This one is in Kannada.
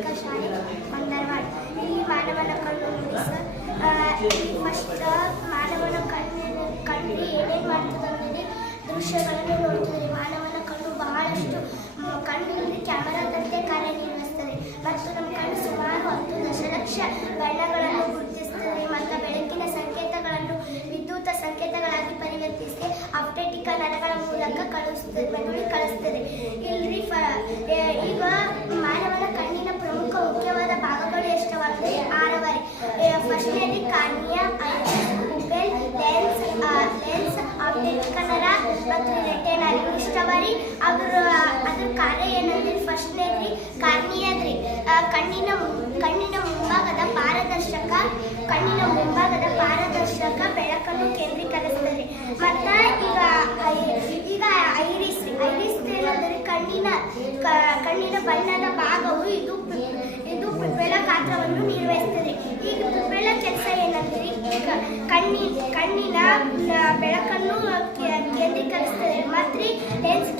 ಪ್ರಾಥಮಿಕ ಶಾಲೆ ಮಂದರ್ವಾಡ್. ಇಲ್ಲಿ ಮಾನವನ ಕಣ್ಣು ನೋಡಿ ಸರ್. ಫಸ್ಟ್ ಮಾನವನ ಕಣ್ಣು ಏನೇನು ಮಾಡ್ತದೆ ಅಂದರೆ ದೃಶ್ಯಗಳನ್ನು ನೋಡ್ತದೆ. ಮಾನವನ ಕಣ್ಣು ಬಹಳಷ್ಟು ಕಣ್ಣಿನಲ್ಲಿ ಕ್ಯಾಮರಾದಂತೆ ಕಾರ್ಯನಿರ್ವಹಿಸ್ತದೆ ಮತ್ತು ನಮ್ಮ ಕಣ್ಣು ಸುಮಾರು 10 ದಶಲಕ್ಷ ಬಣ್ಣಗಳನ್ನು ಗುರುತಿಸುತ್ತದೆ ಮತ್ತು ಬೆಳಕಿನ ಸಂಕೇತಗಳನ್ನು ವಿದ್ಯುತ್ ಸಂಕೇತಗಳಾಗಿ ಪರಿವರ್ತಿಸಿ ಆಪ್ಟಿಕ್ ನರಗಳ ಮೂಲಕ ಕಳಿಸ್ತದೆ. ಇಲ್ರಿ ಈಗ ಮಾನವನ ಕಣ್ಣಿನ ಪ್ರಮುಖ ಮುಖ್ಯವಾದ ಭಾಗಗಳು ಎಷ್ಟವಾದರೆ 6 ಫಸ್ಟ್ನೇದು ಕಾರ್ನಿಯಾ, ಪುಪೆಲ್, ಲೆನ್ಸ್, ಆಪ್ಟಿಕ್ ನರ ಮತ್ತು ರೆಟಿನಾ ಇಷ್ಟವರಿ. ಅದ್ರ ಕಾರ್ಯ ಏನಂದ್ರೆ ಫಸ್ಟ್ನೇದ್ರಿ ಕಾರ್ನಿಯಾದ್ರಿ ಕಣ್ಣಿನ ಮುಂಭಾಗದ ಪಾರದರ್ಶಕ ಬೆಳಕನ್ನು ಕೇಂದ್ರೀಕರಿಸ್ತದೆ. ಮತ್ತು ಈಗ ಐರಿಸ್ ಏನಂದರೆ ಕಣ್ಣಿನ ಬಣ್ಣದ ಭಾಗವು ಇದು ಪುಪ್ಪೆಳ ಗಾತ್ರವನ್ನು ನಿರ್ವಹಿಸ್ತದೆ. ಈಗ ಪುಪ್ಪೆಳ ಕೆಲಸ ಏನಂದರೆ ಕಣ್ಣಿನ ಬೆಳಕನ್ನು ಕೇಂದ್ರೀಕರಿಸ್ತದೆ. ಮತ್ತು ಲೆನ್ಸ್